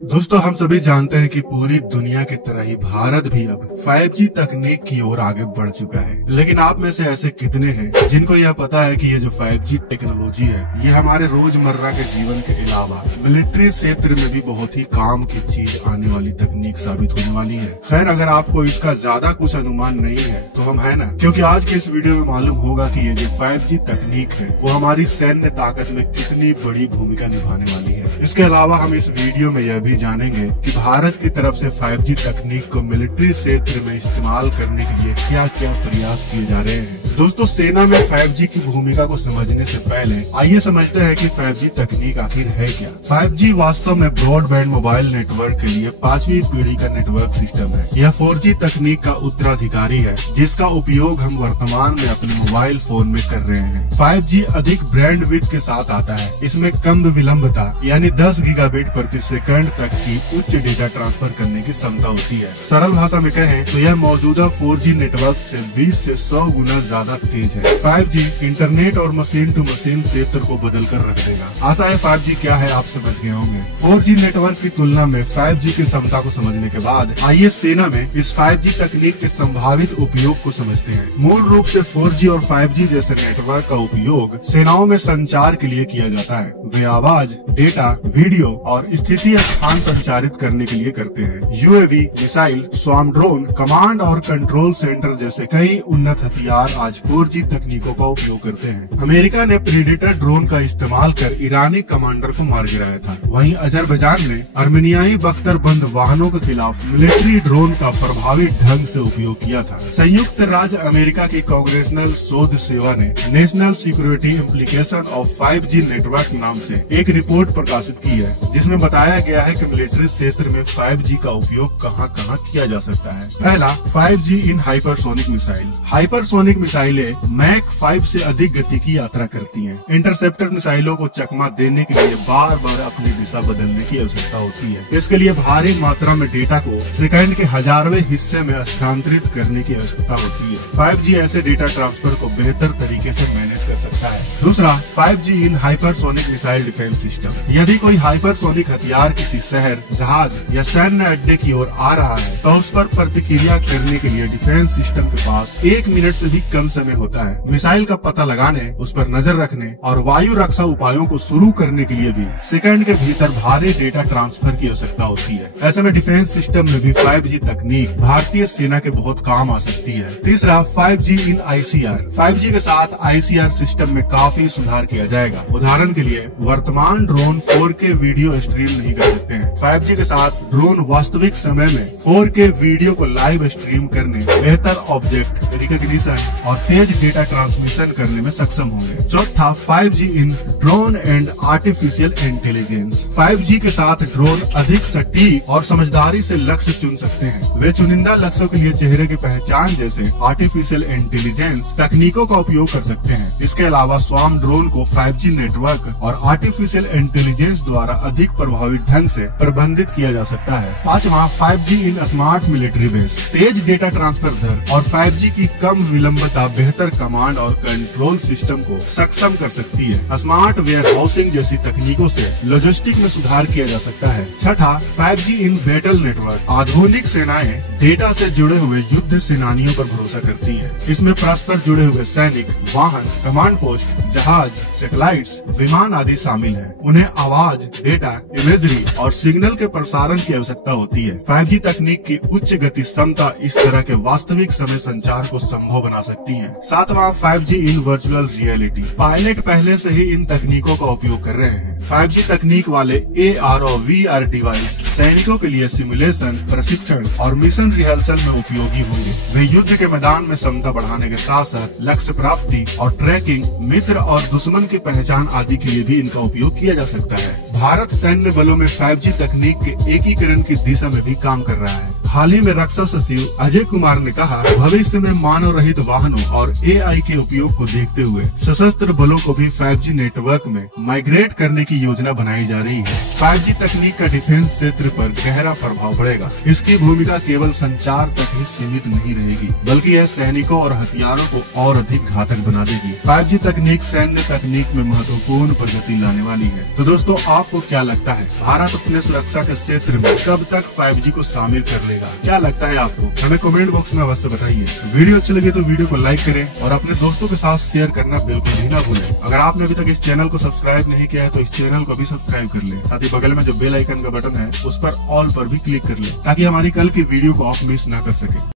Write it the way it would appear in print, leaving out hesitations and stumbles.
दोस्तों, हम सभी जानते हैं कि पूरी दुनिया की तरह ही भारत भी अब 5G तकनीक की ओर आगे बढ़ चुका है। लेकिन आप में से ऐसे कितने हैं जिनको यह पता है कि ये जो 5G टेक्नोलॉजी है ये हमारे रोजमर्रा के जीवन के अलावा मिलिट्री क्षेत्र में भी बहुत ही काम की चीज आने वाली तकनीक साबित होने वाली है। खैर, अगर आपको इसका ज्यादा कुछ अनुमान नहीं है तो हम है ना, क्योंकि आज के इस वीडियो में मालूम होगा कि ये जो 5G तकनीक है वो हमारी सैन्य ताकत में कितनी बड़ी भूमिका निभाने वाली है। इसके अलावा हम इस वीडियो में यह भी जानेंगे कि भारत की तरफ से 5G तकनीक को मिलिट्री क्षेत्र में इस्तेमाल करने के लिए क्या क्या प्रयास किए जा रहे हैं। दोस्तों, सेना में 5G की भूमिका को समझने से पहले आइए समझते हैं कि 5G तकनीक आखिर है क्या। 5G वास्तव में ब्रॉडबैंड मोबाइल नेटवर्क के लिए 5वीं पीढ़ी का नेटवर्क सिस्टम है। यह 4G तकनीक का उत्तराधिकारी है जिसका उपयोग हम वर्तमान में अपने मोबाइल फोन में कर रहे हैं। 5G अधिक बैंडविड्थ के साथ आता है। इसमें कम विलंबता यानी 10 गीगाबिट प्रति सेकंड तक की उच्च डेटा ट्रांसफर करने की क्षमता होती है। सरल भाषा में कहें तो यह मौजूदा 4G नेटवर्क से 20 से 100 गुना ज्यादा तेज है। 5G इंटरनेट और मशीन टू मशीन क्षेत्र को बदल कर रख देगा। आशा है 5G क्या है आप समझ गए होंगे। 4G नेटवर्क की तुलना में 5G की क्षमता को समझने के बाद आइए सेना में इस 5G तकनीक के संभावित उपयोग को समझते हैं। मूल रूप से 4G और 5G जैसे नेटवर्क का उपयोग सेनाओं में संचार के लिए किया जाता है। वे आवाज, डेटा, वीडियो और स्थिति स्थान संचारित करने के लिए करते हैं। UAV, missile, swarm drone, command और कंट्रोल सेंटर जैसे कई उन्नत हथियार आज 4G तकनीकों का उपयोग करते हैं। अमेरिका ने प्रीडेटर ड्रोन का इस्तेमाल कर ईरानी कमांडर को मार गिराया था। वहीं अजरबैजान ने अर्मेनियाई बख्तरबंद वाहनों के खिलाफ मिलिट्री ड्रोन का प्रभावी ढंग से उपयोग किया था। संयुक्त राज्य अमेरिका की कांग्रेसनल शोध सेवा ने national security implication of 5G network नाम से एक रिपोर्ट प्रकाशित की है जिसमें बताया गया है कि मिलिट्री क्षेत्र में 5G का उपयोग कहां कहां किया जा सकता है। पहला, 5G इन हाइपरसोनिक मिसाइल। हाइपरसोनिक मिसाइलें मैक 5 से अधिक गति की यात्रा करती हैं। इंटरसेप्टर मिसाइलों को चकमा देने के लिए बार बार अपनी दिशा बदलने की आवश्यकता होती है। इसके लिए भारी मात्रा में डेटा को सेकंड के हजारवें हिस्से में स्थानांतरित करने की आवश्यकता होती है। 5G ऐसे डेटा ट्रांसफर को बेहतर तरीके से मैनेज कर सकता है। दूसरा, 5G इन हाइपरसोनिक मिसाइल डिफेंस सिस्टम। यदि कोई हाइपरसोनिक हथियार किसी शहर, जहाज या सैन्य अड्डे की ओर आ रहा है तो उस पर प्रतिक्रिया करने के लिए डिफेंस सिस्टम के पास 1 मिनट से भी कम समय होता है। मिसाइल का पता लगाने, उस पर नजर रखने और वायु रक्षा उपायों को शुरू करने के लिए भी सेकंड के भीतर भारी डेटा ट्रांसफर की आवश्यकता होती है। ऐसे में डिफेंस सिस्टम में भी 5G तकनीक भारतीय सेना के बहुत काम आ सकती है। तीसरा, 5G इन ICR। 5G के साथ ICR सिस्टम में काफी सुधार किया जाएगा। उदाहरण के लिए वर्तमान ड्रोन 4K वीडियो स्ट्रीम नहीं कर सकते हैं। 5G के साथ ड्रोन वास्तविक समय में 4K वीडियो को लाइव स्ट्रीम करने, बेहतर ऑब्जेक्ट रिकॉग्निशन और तेज डेटा ट्रांसमिशन करने में सक्षम होंगे। चौथा, 5G in drone and artificial intelligence. 5G के साथ ड्रोन अधिक सटीक और समझदारी से लक्ष्य चुन सकते हैं। वे चुनिंदा लक्ष्यों के लिए चेहरे की पहचान जैसे आर्टिफिशियल इंटेलिजेंस तकनीकों का उपयोग कर सकते हैं। इसके अलावा स्वार्म ड्रोन को 5G नेटवर्क और आर्टिफिशियल इंटेलिजेंस द्वारा अधिक प्रभावी ढंग से प्रबंधित किया जा सकता है। पांचवा, 5G इन स्मार्ट मिलिट्री बेस। तेज डेटा ट्रांसफर दर और 5G की कम विलंबता बेहतर कमांड और कंट्रोल सिस्टम को सक्षम कर सकती है। स्मार्ट वेयर हाउसिंग जैसी तकनीकों से लॉजिस्टिक में सुधार किया जा सकता है। छठा, 5G इन बैटल नेटवर्क। आधुनिक सेनाएं डेटा से जुड़े हुए युद्ध सेनानियों पर भरोसा करती हैं। इसमें परस्पर जुड़े हुए सैनिक, वाहन, कमांड पोस्ट, जहाज, सैटेलाइट्स, विमान आदि शामिल हैं। उन्हें आवाज, डेटा, इमेजरी और सिग्नल के प्रसारण की आवश्यकता होती है। 5G तकनीक की उच्च गति क्षमता इस तरह के वास्तविक समय संचार को संभव बना सकती है। सातवां, 5G इन वर्चुअल रियलिटी। पायलट पहले से ही इन तकनीकों का उपयोग कर रहे हैं। 5G तकनीक वाले AR और VR डिवाइस सैनिकों के लिए सिमुलेशन, प्रशिक्षण और मिशन रिहर्सल में उपयोगी होंगे। वे युद्ध के मैदान में क्षमता बढ़ाने के साथ साथ लक्ष्य प्राप्ति और ट्रैकिंग, मित्र और दुश्मन की पहचान आदि के लिए भी इनका उपयोग किया जा सकता है। भारत सैन्य बलों में 5G तकनीक के एकीकरण की दिशा में भी काम कर रहा है। हाल ही में रक्षा सचिव अजय कुमार ने कहा, भविष्य में मानव रहित वाहनों और AI के उपयोग को देखते हुए सशस्त्र बलों को भी 5G नेटवर्क में माइग्रेट करने की योजना बनाई जा रही है। 5G तकनीक का डिफेंस क्षेत्र पर गहरा प्रभाव पड़ेगा। इसकी भूमिका केवल संचार तक ही सीमित नहीं रहेगी, बल्कि यह सैनिकों और हथियारों को और अधिक घातक बना देगी। 5G तकनीक सैन्य तकनीक में महत्वपूर्ण प्रगति लाने वाली है। तो दोस्तों, आपको क्या लगता है, भारत अपने सुरक्षा के क्षेत्र में कब तक 5G को शामिल कर लेगा? क्या लगता है आपको? हमें कमेंट बॉक्स में अवश्य बताइए। वीडियो अच्छी लगे तो वीडियो को लाइक करें और अपने दोस्तों के साथ शेयर करना बिल्कुल भी ना भूलें। अगर आपने अभी तक इस चैनल को सब्सक्राइब नहीं किया है तो इस चैनल को भी सब्सक्राइब कर लें। साथ ही बगल में जो बेल आइकन का बटन है उस पर ऑल पर भी क्लिक कर लें, ताकि हमारी कल की वीडियो को आप मिस ना कर सके।